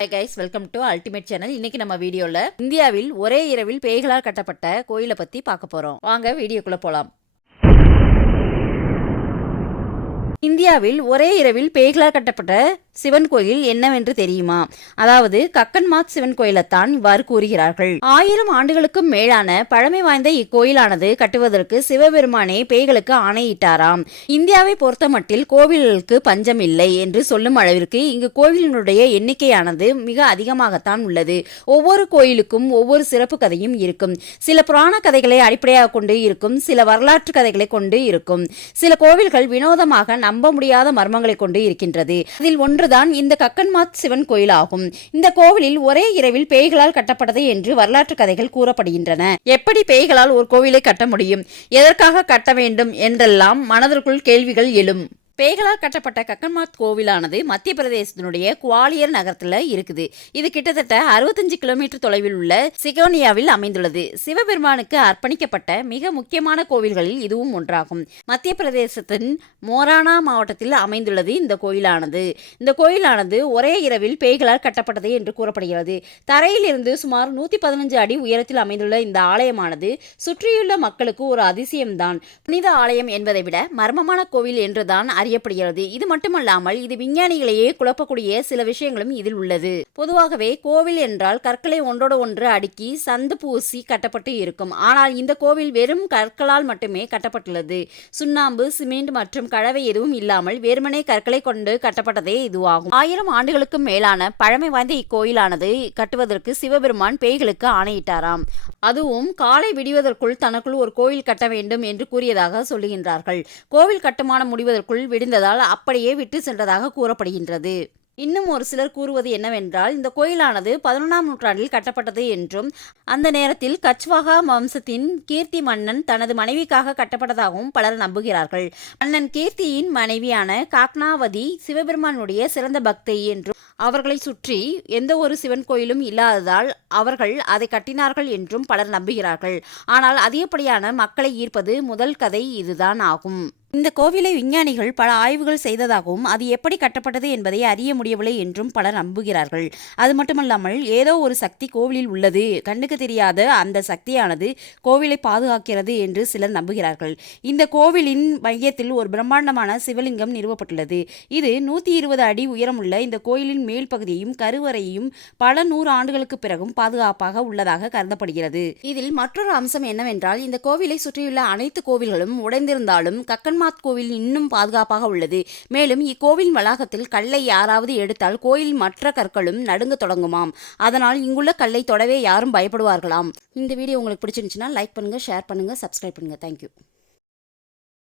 Hi guys, welcome to Ultimate Channel. இன்னைக்கு நம்ம வீடியோல இந்தியாவில் ஒரே இரவில் பேய்களால் கட்டப்பட்ட கோயிலை பத்தி பார்க்க போறோம். வாங்க வீடியோக்குள்ள போலாம். இந்தியாவில் ஒரே இரவில் பேய்களால் கட்டப்பட்ட சிவன் கோயில் என்னவென்று தெரியுமா? அதாவது கக்கன்மாத் சிவன் கோயிலைத்தான் இவ்வாறு கூறுகிறார்கள். 1000 ஆண்டுகளுக்கும் மேலான பழமை வாய்ந்த இக்கோயிலானது கட்டுவதற்கு சிவபெருமானே பேய்களுக்கு ஆணையிட்டாராம். இந்தியாவை பொறுத்தமட்டில் கோவில்களுக்கு பஞ்சம் இல்லை என்று சொல்லும் அளவிற்கு இங்கு கோவிலினுடைய எண்ணிக்கையானது மிக அதிகமாகத்தான் உள்ளது. ஒவ்வொரு கோயிலுக்கும் ஒவ்வொரு சிறப்பு கதையும் இருக்கும். சில புராண கதைகளை அடிப்படையாக கொண்டு இருக்கும், சில வரலாற்று கதைகளை கொண்டு இருக்கும். சில கோவில்கள் வினோதமாக நம்ப முடியாத மர்மங்களை கொண்டு இருக்கின்றது. அதில் ஒன்றுதான் இந்த கக்கன்மாத் சிவன் கோயில் ஆகும். இந்த கோவிலில் ஒரே இரவில் பேய்களால் கட்டப்பட்டது என்று வரலாற்று கதைகள் கூறப்படுகின்றன. எப்படி பேய்களால் ஒரு கோவிலை கட்ட முடியும், எதற்காக கட்ட வேண்டும் என்றெல்லாம் மனதிற்குள் கேள்விகள் எழும். பேய்களால் கட்டப்பட்ட கக்கன்மாத் கோவிலானது மத்திய பிரதேசத்தினுடைய குவாலியர் நகரத்தில் இருக்குது. இது கிட்டத்தட்ட 65 கிலோமீட்டர் தொலைவில் உள்ள சிகோனியாவில் அமைந்துள்ளது. சிவபெருமானுக்கு அர்ப்பணிக்கப்பட்ட மிக முக்கியமான கோவில்களில் இதுவும் ஒன்றாகும். மத்திய பிரதேசத்தின் மோரானா மாவட்டத்தில் அமைந்துள்ளது இந்த கோயிலானது. இந்த கோயிலானது ஒரே இரவில் பேய்களால் கட்டப்பட்டது என்று கூறப்படுகிறது. தரையிலிருந்து சுமார் 115 அடி உயரத்தில் அமைந்துள்ள இந்த ஆலயமானது சுற்றியுள்ள மக்களுக்கு ஒரு அதிசயம்தான். புனித ஆலயம் என்பதை விட மர்மமான கோவில் என்றுதான் அறியப்படுகிறது. இது மட்டுமல்லாமல் இது விஞ்ஞானிகளையே குழப்பக்கூடிய சில விஷயங்களும் இதில் உள்ளது. பொதுவாகவே கோவில் என்றால் கற்களை ஒன்றோடு ஒன்று அடுக்கி சந்து பூசி கட்டப்பட்டு இருக்கும். ஆனால் இந்த கோவில் வெறும் கற்களால் மட்டுமே கட்டப்பட்டுள்ளது. சுண்ணாம்பு, சிமெண்ட் மற்றும் கலவை எதுவும் இல்லாமல் வெறுமனே கற்களை கொண்டு கட்டப்பட்டதே இதுவாகும். 1000 ஆண்டுகளுக்கும் மேலான பழமை வாய்ந்த இக்கோயிலானது கட்டுவதற்கு சிவபெருமான் பேய்களுக்கு ஆணையிட்டாராம். அதுவும் காலை விடுவதற்குள் தனக்குள் ஒரு கோவில் கட்ட வேண்டும் என்று கூறியதாக சொல்லுகின்றார்கள். கோவில் கட்டுமானம் முடிவதற்குள் விடுந்ததால் அப்படியே விட்டு சென்றதாக கூறப்படுகின்றது. இன்னும் ஒரு சிலர் கூறுவது என்னவென்றால் இந்த கோயிலானது 11ஆம் நூற்றாண்டில் கட்டப்பட்டது என்றும் அந்த நேரத்தில் கச்வாகா வம்சத்தின் கீர்த்தி மன்னன் தனது மனைவிக்காக கட்டப்பட்டதாகவும் பலர் நம்புகிறார்கள். மன்னன் கீர்த்தியின் மனைவியான காக்னாவதி சிவபெருமானுடைய சிறந்த பக்தை என்றும் அவர்களை சுற்றி எந்த ஒரு சிவன் கோயிலும் இல்லாததால் அவர்கள் அதை கட்டினார்கள் என்றும் பலர் நம்புகிறார்கள். ஆனால் அதிகப்படியான மக்களை ஈர்ப்பது முதல் கதை இதுதான் ஆகும். இந்த கோவிலை விஞ்ஞானிகள் பல ஆய்வுகள் செய்ததாகவும் அது எப்படி கட்டப்பட்டது என்பதை அறிய முடியவில்லை என்றும் பலர் நம்புகிறார்கள். அது மட்டுமல்லாமல் ஏதோ ஒரு சக்தி கோவிலில் உள்ளது, கண்ணுக்கு தெரியாத அந்த சக்தியானது கோவிலை பாதுகாக்கிறது என்று சிலர் நம்புகிறார்கள். இந்த கோவிலின் மையத்தில் ஒரு பிரம்மாண்டமான சிவலிங்கம் நிறுவப்பட்டுள்ளது. இது 120 அடி உயரமுள்ள இந்த கோயிலின் மேல் பகுதியையும் கருவறையையும் பல 100 ஆண்டுகளுக்கு பிறகும் பாதுகாப்பாக உள்ளதாக கருதப்படுகிறது. இதில் மற்றொரு அம்சம் என்னவென்றால் இந்த கோவிலை சுற்றியுள்ள அனைத்து கோவில்களும் உடைந்திருந்தாலும் கக்கன்மாத் கோவில் இன்னும் பாதுகாப்பாக உள்ளது. மேலும் இக்கோவில் வளாகத்தில் கல்லை யாராவது எடுத்தால் கோயில் மற்ற கற்களும் நடுங்க தொடங்குமாம். அதனால் இங்குள்ள கல்லை தொடவே யாரும் பயப்படுவார்களாம். இந்த வீடியோ உங்களுக்கு பிடிச்சிருந்துச்சுன்னா லைக் பண்ணுங்க, ஷேர் பண்ணுங்க, சப்ஸ்கிரைப் பண்ணுங்க. தேங்க்யூ.